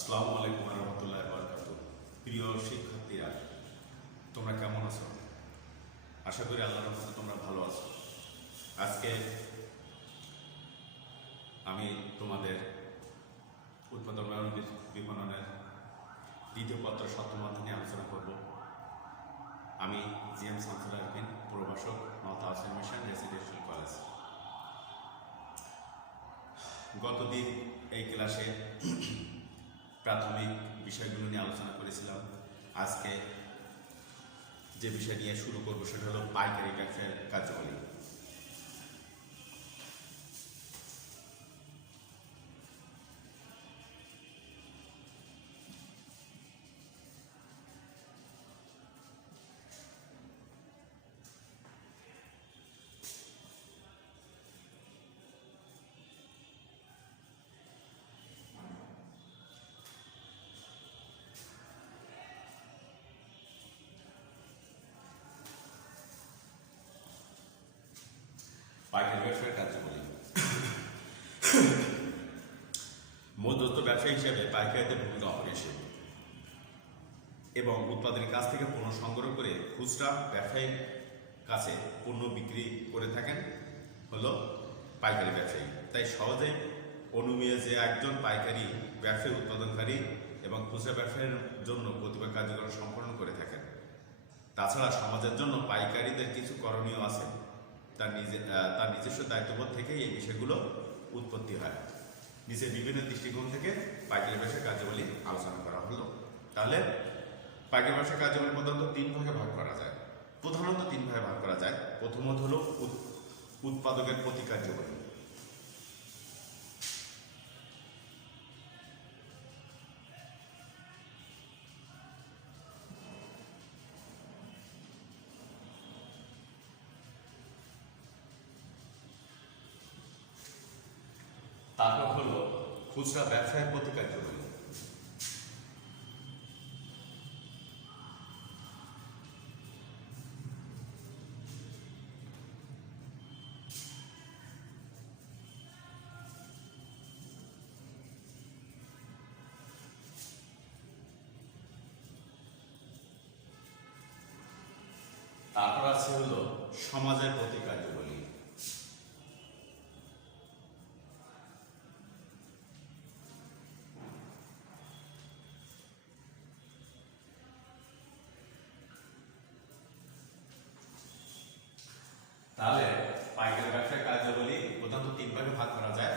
আসসালামু আলাইকুম রহমতুল্লাহ বরকাত। প্রিয় শিক্ষার্থীরা, তোমরা কেমন আছো? আশা করি আল্লাহর রহমতে তোমরা ভালো আছো। আজকে আমি তোমাদের উৎপাদন বিপণনের দ্বিতীয় পত্র সপ্তম অধ্যায় নিয়ে আলোচনা করব। আমি জিএম শামসুল আরফিন, প্রভাষক, north housing mission residential college. গতদিন এই ক্লাসে প্রাথমিক বিষয়গুলো নিয়ে আলোচনা করেছিলাম। আজকে যে বিষয় নিয়ে শুরু করবো সেটা হলো পাইকারি ব্যবসায়ের কার্যাবলী। পাইকারি ব্যবসায়ের কার্যাবলী। মধ্যস্থ ব্যবসায়ী হিসেবে পাইকারিদের ভূমিকা অপরিসীম এবং উৎপাদনের কাছ থেকে পণ্য সংগ্রহ করে খুচরা ব্যবসায়ীর কাছে পণ্য বিক্রি করে থাকেন হলো পাইকারি ব্যবসায়ী। তাই সহজেই অনুমেয় যে একজন পাইকারি ব্যবসায়ী উৎপাদনকারী এবং খুচরা ব্যবসায়ীর জন্য কতিপয় কার্যক্রম সম্পন্ন করে থাকেন। তাছাড়া সমাজের জন্য পাইকারিদের কিছু করণীয় আছে। তার নিজস্ব দায়িত্ববোধ থেকে এই বিষয়গুলো উৎপত্তি হয়। নিচে বিভিন্ন দৃষ্টিকোণ থেকে পাইকারি ব্যবসার কার্যাবলী আলোচনা করা হলো। তাহলে পাইকারি ব্যবসার কার্যাবলী প্রধানত তিন ভাগে ভাগ করা যায়। প্রথমত হলো উৎপাদকের প্রতি কার্যাবলী। তারপর হলো খুচরা ব্যবসায়ের প্রতি কার্যাবলী। তারপর আছে হলো সমাজের প্রতি কার্যাবলী। তাহলে পাইকারি ব্যবসার কার্যাবলী প্রধানত তিন ভাগে ভাগ করা যায়।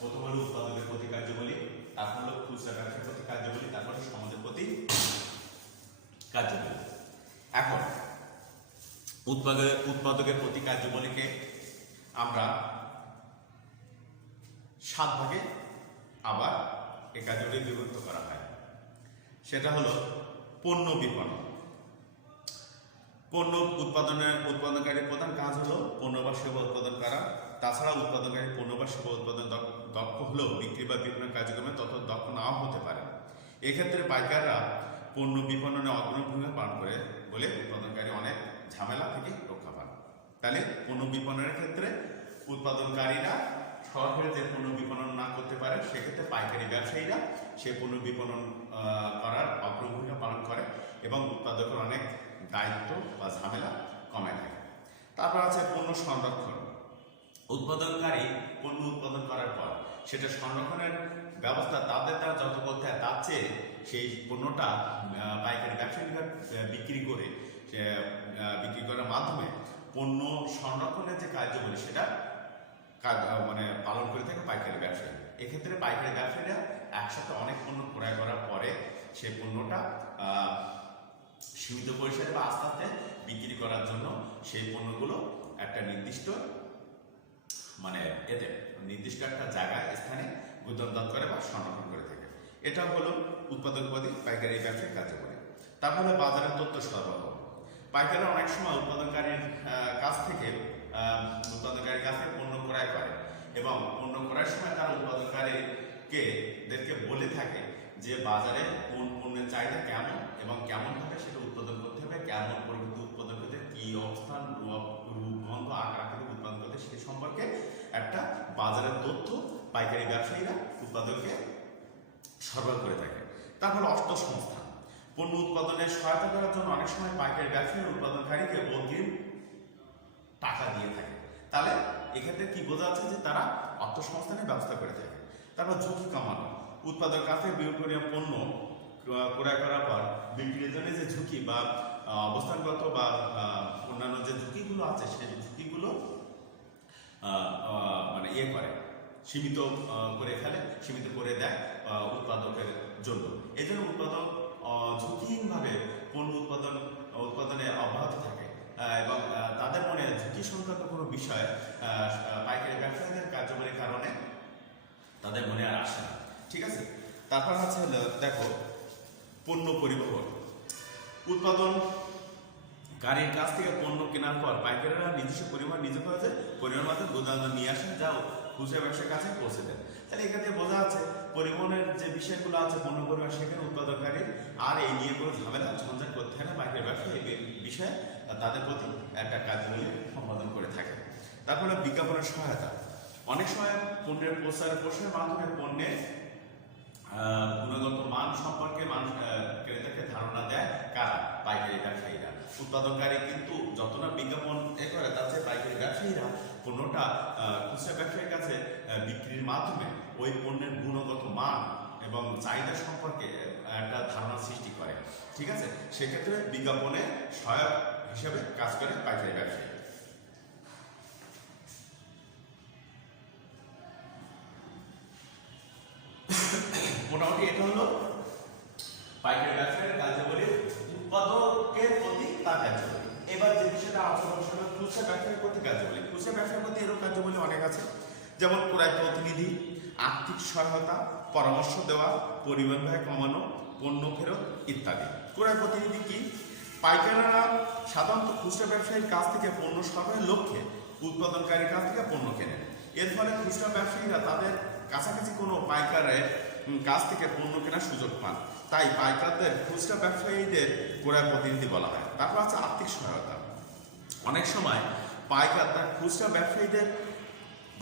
প্রথম হলো উৎপাদকের প্রতি কার্যাবলী, তারপর হলো খুচরা ব্যবসার প্রতি কার্যাবলী, তারপর সমাজের প্রতি কার্যাবলী। এখন উৎপাদকের প্রতি কার্যাবলীকে আমরা 7 ভাগে আবার এই কার্যাবলী বিভক্ত করা হয়। সেটা হলো পণ্য বিপণন। পণ্য উৎপাদনকারীর প্রধান কাজ হলো পণ্য বা সেবা উৎপাদন করা। তাছাড়া উৎপাদনকারী পণ্য বা সেবা উৎপাদন দক্ষ হলেও বিক্রি বা বিপণন কার্যক্রমে তত দক্ষ নাও হতে পারে। এক্ষেত্রে পাইকাররা পণ্য বিপণনে অগ্রণী ভূমিকা পালন করে বলে উৎপাদনকারী অনেক ঝামেলা থেকে রক্ষা পান। তাহলে পণ্য বিপণনের ক্ষেত্রে উৎপাদনকারীরা সরাসরি যে পণ্য বিপণন না করতে পারে, সেক্ষেত্রে পাইকারি ব্যবসায়ীরা সেই পণ্য বিপণন করার অগ্রভূমিকা পালন করে এবং উৎপাদকের অনেক দায়িত্ব বা ঝামেলা কমে থাকে। তারপর আছে পণ্য সংরক্ষণ। উৎপাদনকারী পণ্য উৎপাদন করার পর সেটা সংরক্ষণের ব্যবস্থা তাদের দ্বারা যত করতে হয় তার চেয়ে সেই পণ্যটা পাইকারি ব্যবসায়ীরা বিক্রি করার মাধ্যমে পণ্য সংরক্ষণের যে কার্যবলী সেটা পালন করে থাকে পাইকারি ব্যবসায়ী। এক্ষেত্রে পাইকারি ব্যবসায়ীরা একসাথে অনেক পণ্য ক্রয় করার পরে সেই পণ্যটা সীমিত পরিসরে বা আস্তে আস্তে বিক্রি করার জন্য সেই পণ্যগুলো একটা নির্দিষ্ট একটা জায়গায় স্থানে গুদামজাত করে বা সংরক্ষণ করে থাকে। এটা হলো উৎপাদকবাদী পাইকারি ব্যবসায়িক কার্যকরী। তারপরে বাজারের তথ্য সরবরাহ। পাইকাররা অনেক সময় উৎপাদনকারীর কাছ থেকে পণ্য ক্রয় করে এবং পণ্য ক্রয়ের সময় তারা উৎপাদনকারীদেরকে বলে থাকে যে বাজারে কোন পণ্যের চাহিদা কেমন এবং কেমনভাবে সেটা উৎপাদন করতে হবে, কেমন পরিবর্তিত উৎপাদন করতে, কি অবস্থান, রূপ, গন্ধ, আকার আকৃতি উৎপাদন করতে, সে সম্পর্কে একটা বাজারের তথ্য পাইকারি ব্যবসায়ীরা উৎপাদককে সরবরাহ করে থাকে। তারপরে অর্থসংস্থান, পণ্য উৎপাদনে সহায়তা করার জন্য অনেক সময় পাইকারি ব্যবসায়ী উৎপাদনকারীকে অগ্রিম টাকা দিয়ে থাকে। তাহলে এক্ষেত্রে কি বোঝা যাচ্ছে যে তারা অর্থসংস্থানের ব্যবস্থা করে থাকে। তারপর ঝুঁকি কমানো, উৎপাদক কাছে বিপণীয় পণ্য ক্রয় করার পর বিক্রির জন্য যে ঝুঁকি বা অবস্থানগত বা অন্যান্য যে ঝুঁকিগুলো আছে সেই ঝুঁকিগুলো মানে করে সীমিত করে ফেলে, সীমিত করে দেয় উৎপাদকের জন্য। এই জন্য উৎপাদক ঝুঁকিহীনভাবে পণ্য উৎপাদনে অব্যাহত থাকে এবং তাদের মনে ঝুঁকি সংক্রান্ত কোনো বিষয় পাইকারি ব্যবসায়ীদের কার্যকরীর কারণে তাদের মনে আর আসে না। ঠিক আছে। তারপর আছে দেখো পণ্য পরিবহন, উৎপাদনকারীর কাছ থেকে পণ্য কেনার পর পাইকারীরা নিজস্ব পরিমাণ পরিমাণ মাত্র গোদামে নিয়ে আসেন, যা খুচরা ব্যবসার কাছে পৌঁছে দেন। তাহলে এখানে বোঝা যাচ্ছে পরিবহনের যে বিষয়গুলো আছে পণ্য পরিবহন, সেখানে উৎপাদনকারী আর এই নিয়ে কোনো ঝামেলা ঝঞ্ঝাট করতে হয় না। পাইকারি ব্যবসা এই বিষয়ে তাদের প্রতি একটা কার্যবলী সম্পাদন করে থাকে। তারপরে বিজ্ঞাপনের সহায়তা, অনেক সময় পণ্যের প্রচারের মাধ্যমে পণ্যের গুণগত মান সম্পর্কে মানুষ ক্রেতাকে ধারণা দেয় কারা? পাইকারি ব্যবসায়ীরা। উৎপাদনকারী কিন্তু যত না বিজ্ঞাপন করে, তার চেয়ে পাইকারি ব্যবসায়ীরা পণ্যটা খুচরা ব্যবসায়ীর কাছে বিক্রির মাধ্যমে ওই পণ্যের গুণগত মান এবং চাহিদা সম্পর্কে একটা ধারণা সৃষ্টি করে। ঠিক আছে। সেক্ষেত্রে বিজ্ঞাপনে সহায়ক হিসেবে কাজ করে পাইকারি ব্যবসায়ী। মোটামুটি এটা হলো পাইকারি ব্যবসায়ের কার্যাবলী, উৎপাদকের প্রতি তার কার্যাবলী। এবার যে বিষয়টা আলোচনা করব খুচরা ব্যবসায়ের প্রতি কার্যাবলী। খুচরা ব্যবসার প্রতি এরও কার্যাবলী অনেক আছে, যেমন ক্রয় প্রতিনিধি, আর্থিক সহায়তা, পরামর্শ দেওয়া, পরিবহন ব্যয় কমানো, পণ্য ফেরত ইত্যাদি। ক্রয় প্রতিনিধি কি? পাইকাররা সাধারণত খুচরা ব্যবসায়ীর কাছ থেকে পণ্য সরবরাহের লক্ষ্যে উৎপাদনকারীর কাছ থেকে পণ্য কেনেন। এর ফলে খুচরা ব্যবসায়ীরা তাদের কাছাকাছি কোনো পাইকারের কাছ থেকে পণ্য কেনার সুযোগ পান। তাই পাইকারদের খুচরা ব্যবসায়ীদের ক্রয় প্রতিনিধি বলা হয়। তারপর আছে আর্থিক সহায়তা। অনেক সময় পাইকার তার খুচরা ব্যবসায়ীদের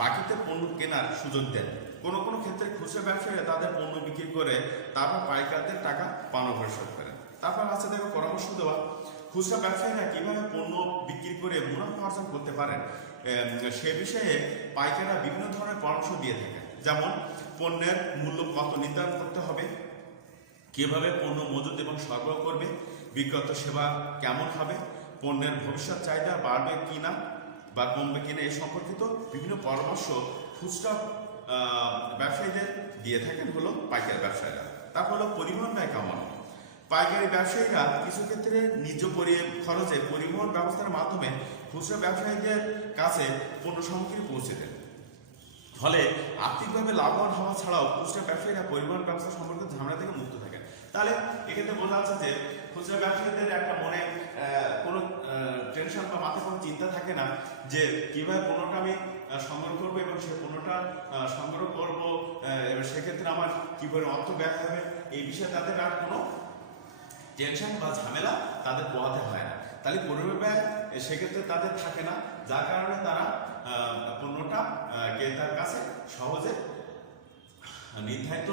বাকিতে পণ্য কেনার সুযোগ দেন। কোনো কোনো ক্ষেত্রে খুচরা ব্যবসায়ীরা তাদের পণ্য বিক্রি করে তারপর পাইকারদের টাকা পাওনা পরিশোধ করেন। তারপর আছে দেখো পরামর্শ দেওয়া। খুচরা ব্যবসায়ীরা কিভাবে পণ্য বিক্রি করে মুনাফা অর্জন করতে পারেন সে বিষয়ে পাইকাররা বিভিন্ন ধরনের পরামর্শ দিয়ে থাকেন। যেমন পণ্যের মূল্য কত নির্ধারণ করতে হবে, কিভাবে পণ্য মজুত এবং সরবরাহ করবে, বিক্রত সেবা কেমন হবে, পণ্যের ভবিষ্যৎ চাহিদা বাড়বে কিনা বা কমবে কিনা এই সম্পর্কিত বিভিন্ন পরামর্শ খুচরা ব্যবসায়ীদের দিয়ে থাকেন হলো পাইকারি ব্যবসায়ীরা। তারপর হলো পরিবহন ব্যয় কমানো। পাইকারি ব্যবসায়ীরা কিছু ক্ষেত্রে নিজ খরচে পরিবহন ব্যবস্থার মাধ্যমে খুচরা ব্যবসায়ীদের কাছে পণ্য সামগ্রী পৌঁছে দেন। ফলে আর্থিকভাবে লাভবান হওয়া ছাড়াও খুচরা ব্যবসায়ীরা পরিবহন ব্যবসা সম্পর্কিত ঝামেলা থেকে মুক্ত থাকেন। তাহলে এক্ষেত্রে বোঝা যাচ্ছে যে খুচরা ব্যবসায়ীদের একটা মনে কোনো টেনশন বা মাথায় কোনো চিন্তা থাকে না যে কিভাবে পণ্যটা আমি সংগ্রহ করবো এবং সেই পণ্যটা সংগ্রহ করবো, এবার সেক্ষেত্রে আমার কি করে অর্থ ব্যয় হবে, এই বিষয়ে তাদের আর কোনো টেনশন বা ঝামেলা তাদের পোহাতে হয় না। তাহলে পরিবহন ব্যয় সেক্ষেত্রে তাদের থাকে না, যার কারণে তারা পণ্যটা ক্রেতার কাছে সহজে নির্ধারিত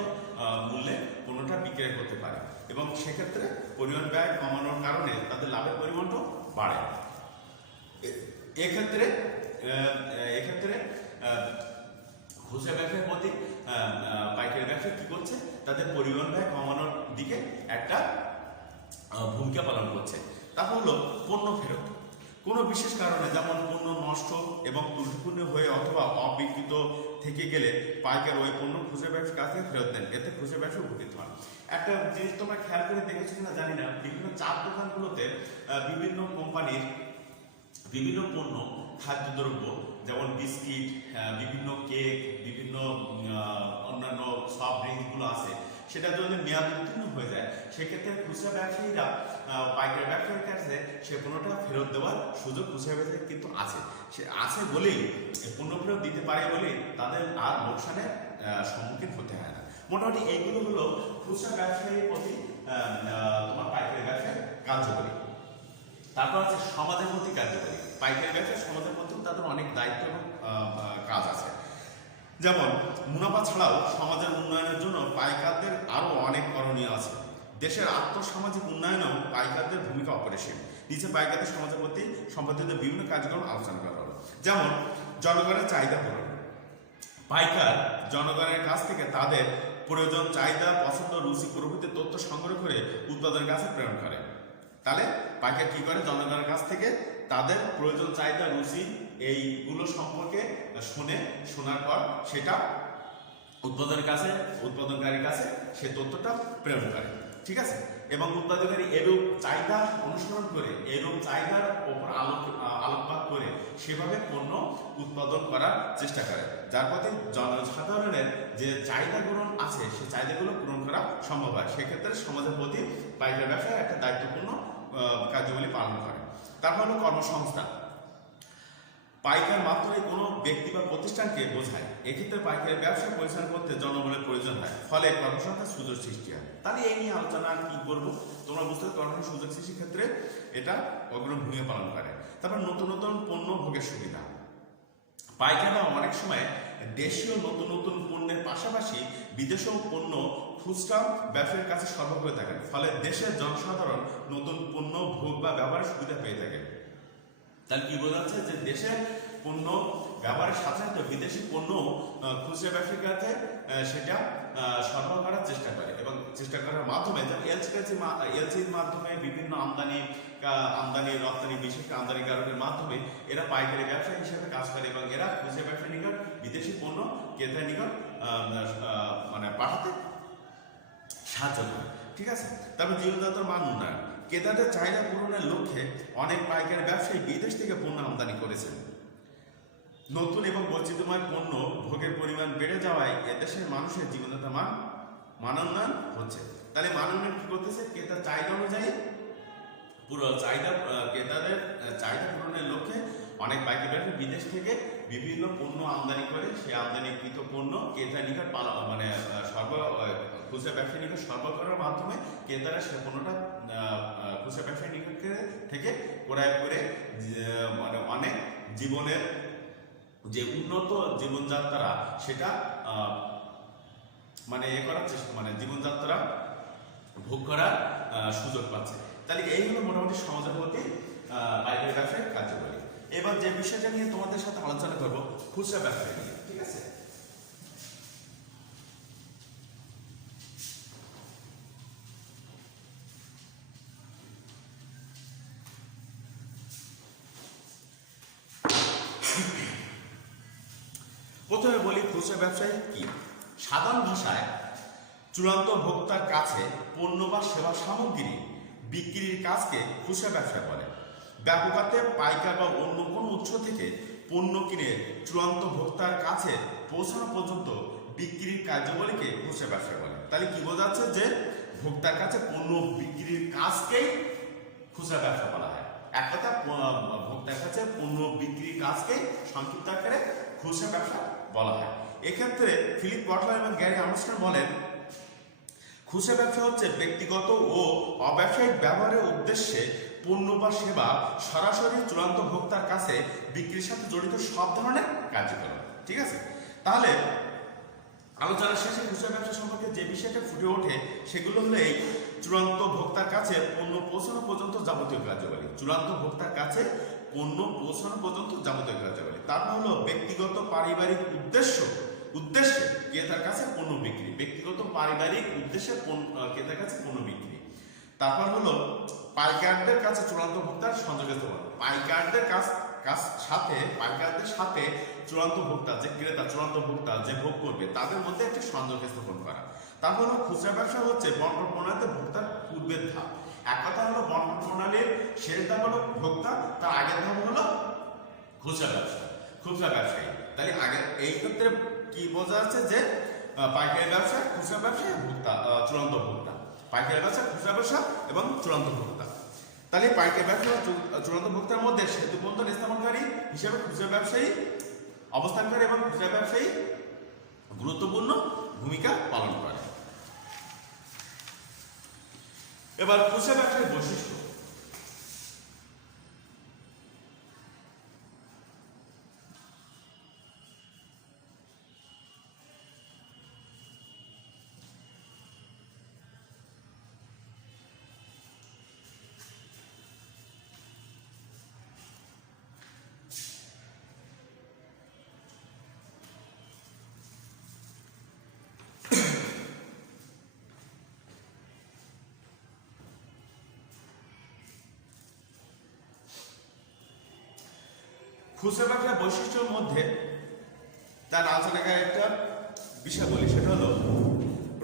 মূল্যে পণ্যটা বিক্রয় করতে পারে এবং সেক্ষেত্রে পরিবহন ব্যয় কমানোর কারণে তাদের লাভের পরিমাণটাও বাড়ে। এক্ষেত্রে খুচরা ব্যবসার প্রতি পাইকারি ব্যবসা কি করছে? তাদের পরিবহন ব্যয় কমানোর দিকে একটা ভূমিকা পালন করছে। তারপর হলো পণ্য ফেরত। কোনো বিশেষ কারণে যেমন পণ্য নষ্ট এবং ত্রুটিপূর্ণ হয়ে অথবা অবিকৃত থেকে গেলে পাইকার ওই পণ্য খুচরা ব্যবসার কাছে ফেরত দেন, এতে খুচরা ব্যবসা উপকৃত হয়। একটা জিনিস তোমরা খেয়াল করে দেখেছো কিনা জানি না, বিভিন্ন চার দোকানগুলোতে বিভিন্ন কোম্পানির বিভিন্ন পণ্য, খাদ্যদ্রব্য যেমন বিস্কিট, বিভিন্ন কেক, বিভিন্ন অন্যান্য সফট ড্রিঙ্কসগুলো আছে, সেটা যদি মেয়াদ উত্তীর্ণ হয়ে যায় সেক্ষেত্রে খুচরা ব্যবসায়ীরা পাইকারি ব্যবসায়ীর কাছে সে পণ্যটা ফেরত দেওয়ার সুযোগ খুচরা ব্যবসায়ী কিন্তু আছে। সে আছে বলেই পণ্য ফেরত দিতে পারে বলেই তাদের আর লোকসানের সম্মুখীন হতে হয় না। মোটামুটি এইগুলো হলো খুচরা ব্যবসায়ীর প্রতি তোমার পাইকারি ব্যবসায় কার্যকরী। তারপর আছে সমাজের প্রতি কার্যকরী। পাইকারি ব্যবসা সমাজের প্রতি তাদের অনেক দায়িত্ব এবং কাজ আছে। যেমন মুনাফা ছাড়াও সমাজের উন্নয়নের জন্য পাইকারদের আরও অনেক করণীয় আছে। দেশের আর্থসামাজিক উন্নয়নেও পাইকারদের ভূমিকা অপরিসীম। নিচে পাইকারদের সমাজের প্রতি সম্পাদিত বিভিন্ন কার্যক্রম আলোচনা করা হলো। যেমন জনগণের চাহিদা পূরণ। পাইকার জনগণের কাছ থেকে তাদের প্রয়োজন, চাহিদা, পছন্দ, রুচি প্রভৃতি তথ্য সংগ্রহ করে উৎপাদনের কাছে প্রেরণ করে। তাহলে পাইকার কি করে? জনগণের কাছ থেকে তাদের প্রয়োজন, চাহিদা, রুচি এইগুলো সম্পর্কে শোনার পর সেটা উৎপাদনকারীর কাছে সে তথ্যটা প্রেরণ করে। ঠিক আছে? এবং উৎপাদনকারী এরূপ চাহিদা অনুসরণ করে, এরূপ চাহিদার ওপর আলোকপাত করে সেভাবে পণ্য উৎপাদন করার চেষ্টা করে, যার প্রতি জনসাধারণের যে চাহিদাগুলো আছে সে চাহিদাগুলো পূরণ করা সম্ভব হয়। সেক্ষেত্রে সমাজের প্রতি পাইকারি ব্যবসা একটা দায়িত্বপূর্ণ কার্যাবলী পালন করে। তারপর হলো কর্মসংস্থান। পাইকার মাত্রই কোনো ব্যক্তি বা প্রতিষ্ঠানকে বোঝায়। এক্ষেত্রে পাইকারি ব্যবসা পরিচালনা করতে জনবলের প্রয়োজন হয়, ফলে কর্মসংস্থান সুযোগ সৃষ্টি হয়। তাহলে এই নিয়ে আলোচনা আর কি করবো, তোমরা বুঝতে পারো কর্মসংস্থান সুযোগ সৃষ্টির ক্ষেত্রে এটা অগ্রণী ভূমিকা পালন করে। তারপর নতুন নতুন পণ্য ভোগের সুবিধা। পাইকাররা অনেক সময় দেশীয় নতুন নতুন পণ্যের পাশাপাশি বিদেশীয় পণ্য খুচরা ব্যবসায়ীর কাছে সরবরাহ করে থাকেন, ফলে দেশের জনসাধারণ নতুন পণ্য ভোগ বা ব্যবহারের সুবিধা পেয়ে থাকে। তাহলে কি বোঝা যাচ্ছে যে দেশের পণ্য ব্যবহারের সাথে সাথে বিদেশি পণ্য খুচরা ব্যবসায়ীর কাছে সেটা সরবরাহ করার চেষ্টা করে, এবং চেষ্টা করার মাধ্যমে যেমন এলসির মাধ্যমে বিভিন্ন আমদানি রপ্তানি, বিশেষ আমদানিকারকের মাধ্যমে এরা পাইকারি ব্যবসা হিসেবে কাজ করে, এবং এরা খুচরা ব্যবসায়ীর নিকট বিদেশি পণ্য ক্রেতার নিকট পাঠাতে সাহায্য করে। ঠিক আছে? তারপর জীবনযাত্রার মান উন্নয়ন। ক্রেতাদের চাহিদা পূরণের লক্ষ্যে অনেক পাইকারি ব্যবসায়ী বিদেশ থেকে পণ্য আমদানি করেছেন। নতুন এবং বৈচিত্র্যময় পণ্য ভোগের পরিমাণ বেড়ে যাওয়ায় এদেশের মানুষের জীবনযাত্রার মানোন্নয়ন হচ্ছে। তাহলে মানোন্নয়ন কি করতেছে? ক্রেতার চাহিদা অনুযায়ী ক্রেতাদের চাহিদা পূরণের লক্ষ্যে অনেক পাইকারি ব্যবসায়ী বিদেশ থেকে বিভিন্ন পণ্য আমদানি করে সেই আমদানিকৃত পণ্য ক্রেতার নিকট খুচরা ব্যবসায়ী নিকট সরবরাহ করার মাধ্যমে ক্রেতারা সে পণ্যটা খুচরা ব্যবসায়ী নিকট থেকে ক্রয় করে অনেক জীবনের যে উন্নত জীবনযাত্রা সেটা করার চেষ্টা, জীবনযাত্রা ভোগ করার সুযোগ পাচ্ছে। তাহলে এই হলো মোটামুটি সমাজের প্রতি পাইকারি ব্যবসায়িক কার্যকরী। এবার যে বিষয়টা নিয়ে তোমাদের সাথে আলোচনা করবো, খুচরা ব্যবসায়ী নিয়ে। ঠিক আছে? প্রথমে বলি খুচরা ব্যবসায়ী কি। সাধারণ ভাষায় চূড়ান্ত ভোক্তার কাছে পণ্য বা সেবা সামগ্রী বিক্রির কাজকে খুচরা ব্যবসা বলে। ব্যাপকতে পাইকার বা অন্য কোনো উৎস থেকে পণ্য কিনে চূড়ান্ত ভোক্তার কাছে পৌঁছানো পর্যন্ত বিক্রির কার্যাবলীকে খুচরা ব্যবসা বলে। তাহলে কি বোঝা যাচ্ছে যে ভোক্তার কাছে পণ্য বিক্রির কাজকেই খুচরা ব্যবসা বলা হয়। এক কথা, ভোক্তার কাছে পণ্য বিক্রির কাজকে সংক্ষিপ্ত আকারে খুচরা ব্যবসা বলা হয়। এক্ষেত্রে ফিলিপ কটলার এবং গ্যারি আর্মস্ট্রং বলেন, খুচরা ব্যবসা হচ্ছে ব্যক্তিগত ও অব্যবসায়িক ব্যবহারের উদ্দেশ্যে পণ্য বা সেবা সরাসরি চূড়ান্ত ভোক্তার কাছে বিক্রির সাথে জড়িত সব ধরনের কার্যক্রম। ঠিক আছে? তাহলে আলোচনার শেষে খুচরা ব্যবসা সম্পর্কে যে বিষয়টা ফুটে ওঠে সেগুলো হলো এই চূড়ান্ত ভোক্তার কাছে পণ্য পৌঁছানো পর্যন্ত যাবতীয় কার্যাবলী। চূড়ান্ত ভোক্তার কাছে পণ্য পৌঁছানো পর্যন্ত যাবতীয় কার্যাবলী। তারপর হলো ব্যক্তিগত পারিবারিক উদ্দেশ্যে ক্রেতার কাছে পণ্য বিক্রি। ব্যক্তিগত পারিবারিক উদ্দেশ্যে ক্রেতার কাছে পণ্য বিক্রি। তারপর হলো পাইকারদের কাছে চূড়ান্ত ভোক্তার সংযোগ স্থাপন। পাইকারদের সাথে চূড়ান্ত ভোক্তা, যে ক্রেতা, চূড়ান্ত ভোক্তা যে ভোগ করবে তাদের মধ্যে একটি সংযোগ স্থাপন করা। তারপর হলো খুচরা ব্যবসা হচ্ছে বন্টন প্রণালীতে ভোক্তার পূর্বের ধাপ। এক কথা হলো বন্টন প্রণালীর শেষ ধাপ হলো ভোক্তা, তার আগের ধাপ হলো খুচরা ব্যবসায়ী। তাহলে আগে এই ক্ষেত্রে কি বোঝা যাচ্ছে যে পাইকারি ব্যবসা, খুচরা ব্যবসা, ভোক্তা, চূড়ান্ত ভোক্তা। পাইকারি ব্যবসা, খুচরা ব্যবসা এবং চূড়ান্ত ভোক্তা। তাহলে পাইকারি ব্যবসা চূড়ান্ত ভোক্তার মধ্যে সেতু বন্ধন স্থাপনকারী হিসেবে খুচরা ব্যবসায়ী অবস্থান করে এবং খুচরা ব্যবসায়ী গুরুত্বপূর্ণ ভূমিকা পালন করে। এবার খুচরা ব্যবসায়ীর বৈশিষ্ট্য। খুচরা ব্যবসার বৈশিষ্ট্যের মধ্যে তার আলোচনায় একটা বিষয় বলি, সেটা হলো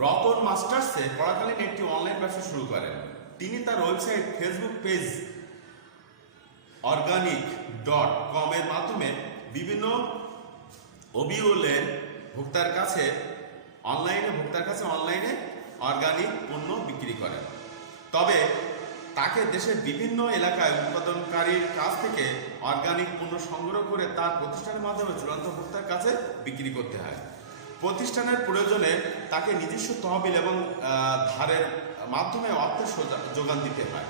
রতন মাস্টার্সে পড়াকালীন একটি অনলাইন ব্যবসা শুরু করেন। তিনি তার ওয়েবসাইট, ফেসবুক পেজ organic.com এর মাধ্যমে বিভিন্ন অবিওলের ভোক্তার কাছে অনলাইনে অর্গানিক পণ্য বিক্রি করেন। তবে তাকে দেশের বিভিন্ন এলাকায় উৎপাদনকারীর কাছ থেকে অর্গানিক পণ্য সংগ্রহ করে তার প্রতিষ্ঠানের মাধ্যমে চূড়ান্ত ভোক্তার কাছে বিক্রি করতে হয়। প্রতিষ্ঠানের প্রয়োজনে তাকে নিজস্ব তহবিল এবং ধারের মাধ্যমে অর্থের যোগান দিতে হয়।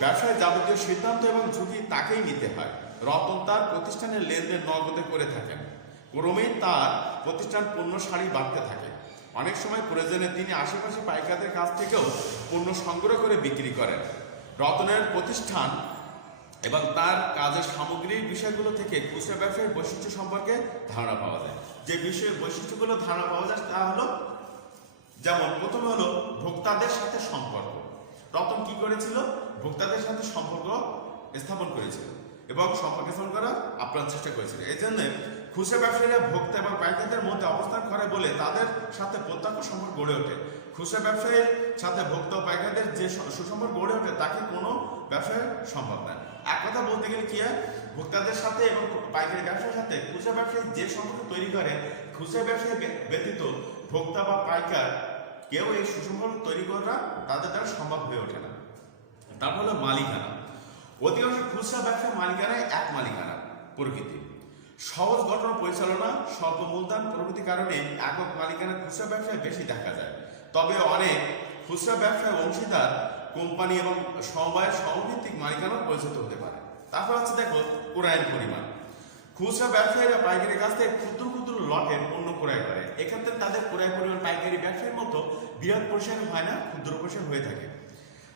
ব্যবসায় যাবতীয় সিদ্ধান্ত এবং ঝুঁকি তাকেই নিতে হয়। রতন তার প্রতিষ্ঠানের লেনদেন নগদে করে থাকেন। ক্রমেই তার প্রতিষ্ঠান পণ্য সারি বাড়তে থাকে। অনেক সময় প্রয়োজনে তিনি আশেপাশে পাইকারদের কাছ থেকেও পণ্য সংগ্রহ করে বিক্রি করেন। রতনের প্রতিষ্ঠান এবং তার কাজের সামগ্রীর বিষয়গুলো থেকে খুচরা ব্যবসায়ীর বৈশিষ্ট্য সম্পর্কে ধারণা পাওয়া যায়। যে বৈশিষ্ট্যগুলো ধারণা পাওয়া যায় তা হলো, যেমন প্রথমে হলো ভোক্তাদের সাথে সম্পর্ক। রতন কি করেছিল? ভোক্তাদের সাথে সম্পর্ক স্থাপন করেছিল এবং সম্পর্ক স্থাপন করার আপ্রাণ চেষ্টা করেছিল। এই জন্য খুচরা ব্যবসায়ীরা ভোক্তা এবং পাইকারদের মধ্যে অবস্থান করে বলে তাদের সাথে প্রত্যক্ষ সম্পর্ক গড়ে ওঠে। খুচরা ব্যবসায়ীর সাথে ভোক্তা ও পাইকারদের যে সুসম্পর্ক গড়ে ওঠে তাকে কোনো ব্যবসায় সম্ভব না। এক কথা বলতে গেলে কি হয়, ভোক্তাদের সাথে এবং পাইকারি ব্যবসার সাথে খুচরা ব্যবসায়ী যে সম্পর্ক তৈরি করে, খুচরা ব্যবসায়ী ব্যতীত ভোক্তা বা পাইকার কেউ এই সুসম্পর্ক তৈরি করা তাদের দ্বারা সম্ভব হয়ে ওঠে না। তারপর হলো মালিকানা। অধিকাংশ খুচরা ব্যবসার মালিকানায় এক মালিকানা প্রকৃতি। সহজ ঘটনা পরিচালনা, স্বল্প মূলধন প্রভৃতির কারণে একক মালিকানা খুচরা ব্যবসায় বেশি দেখা যায়। তবে অনেক খুচরা ব্যবসায় অংশীদার কোম্পানি এবং সমবায়ের সমভিত্তিক মালিকানা পরিচালিত হতে পারে। তারপর হচ্ছে দেখো ক্রয়ের পরিমাণ। খুচরা ব্যবসায়ীরা পাইকারি কাছ থেকে ক্ষুদ্র ক্ষুদ্র লটের পণ্য ক্রয় করে। এক্ষেত্রে তাদের ক্রয়ের পরিমাণ পাইকারি ব্যবসায়ীর মতো বৃহৎ পরিসরে হয় না, ক্ষুদ্র পরিসরে হয়ে থাকে।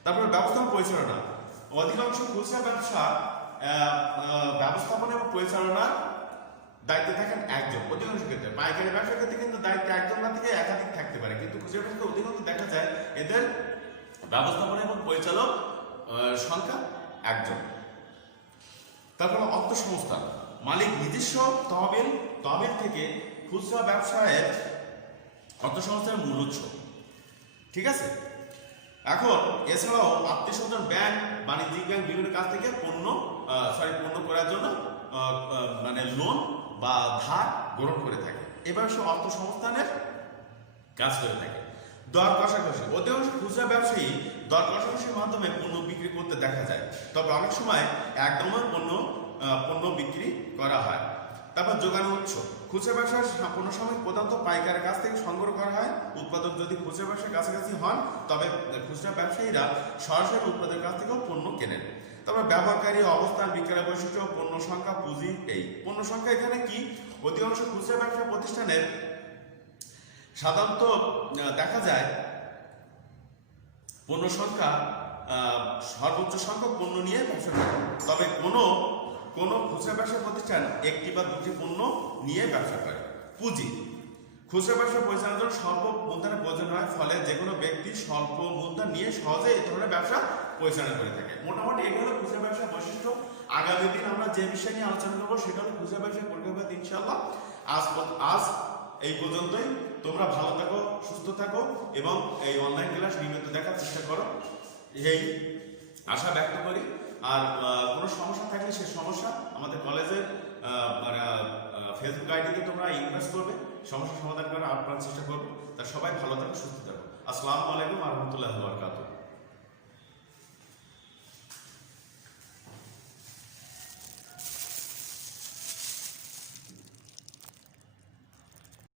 তারপর ব্যবস্থাপনা পরিচালনা। অধিকাংশ খুচরা ব্যবসা ব্যবস্থাপনা এবং পরিচালনার দায়িত্বে থাকেন একজন। অধিকাংশ ক্ষেত্রে পাইকারি ব্যবসার ক্ষেত্রে কিন্তু দায়িত্ব একজন না থেকে একাধিক থাকতে পারে, কিন্তু খুচরা ব্যবসাতে অধিকাংশ দেখা যায় এদের ব্যবস্থাপনা এবং পরিচালক সংখ্যা একজন। তারপর অর্থসংস্থান। মালিক নিজস্ব তহবিল থেকে খুচরা ব্যবসায়ের অর্থসংস্থানের মূল উৎস। ঠিক আছে। এখন এছাড়াও আত্মীয় স্বজন, ব্যাংক, বাণিজ্যিক ব্যাংক বিভিন্ন কাছ থেকে পণ্য করার জন্য মানে লোন বা ধার গ্রহণ করে থাকে। এবার সে অর্থসংস্থানের কাজ করে থাকে। দর কষাকষি। অধিকাংশ খুচরা ব্যবসায়ী দর কষাকষির মাধ্যমে পণ্য বিক্রি করতে দেখা যায়। তবে অনেক সময় একদমই পণ্য বিক্রি করা হয়। তারপর যোগান উৎস। খুচরা ব্যবসার পণ্য সামগ্রী প্রধানত পাইকারের কাছ থেকে সংগ্রহ করা হয়। উৎপাদক যদি খুচরা ব্যবসার কাছাকাছি হন তবে খুচরা ব্যবসায়ীরা সরাসরি উৎপাদকের কাছ থেকেও পণ্য কেনেন। তারপর ব্যবহারকারী, অবস্থান, বিক্রয় বৈশিষ্ট্য, পণ্য সংখ্যা, পুঁজি। এই পণ্য সংখ্যা এখানে কি, অধিকাংশ খুচরা ব্যবসা প্রতিষ্ঠানের সাধারণত দেখা যায় পণ্য সংখ্যা সর্বোচ্চ সংখ্যক পণ্য নিয়ে ব্যবসা করে। তবে কোনো খুচরা ব্যবসা প্রতিষ্ঠান একটি বা দুটি পণ্য নিয়ে ব্যবসা করে। পুঁজি। খুচরা ব্যবসা পরিচালনার জন্য স্বল্প মূলধনের প্রয়োজন হয়, ফলে যে কোনো ব্যক্তি স্বল্প মূলধন নিয়ে সহজে এই ধরনের ব্যবসা পরিচালনা করে থাকে। মোটামুটি এগুলো খুচরা ব্যবসার বৈশিষ্ট্য। আগামী দিন আমরা যে বিষয় নিয়ে আলোচনা করবো সেটা হলো খুচরা ব্যবসায় পরিকল্পনা। ইনশাআল্লাহ আজ এই পর্যন্তই। তোমরা ভালো থাকো, সুস্থ থাকো এবং এই অনলাইন ক্লাস নিয়মিত দেখার চেষ্টা করো, এই আশা ব্যক্ত করি। আর কোনো সমস্যা থাকলে সেই সমস্যা আমাদের কলেজের ফেসবুক আইডিতে তোমরা ইনভেস্ট করবে, সমস্যা সমাধান করার আপ্রাণ চেষ্টা করবো। তা সবাই ভালো থাকো, সুস্থ থাকো। আসসালামু আলাইকুম ওয়া রাহমাতুল্লাহি ওয়া বারাকাতুহু।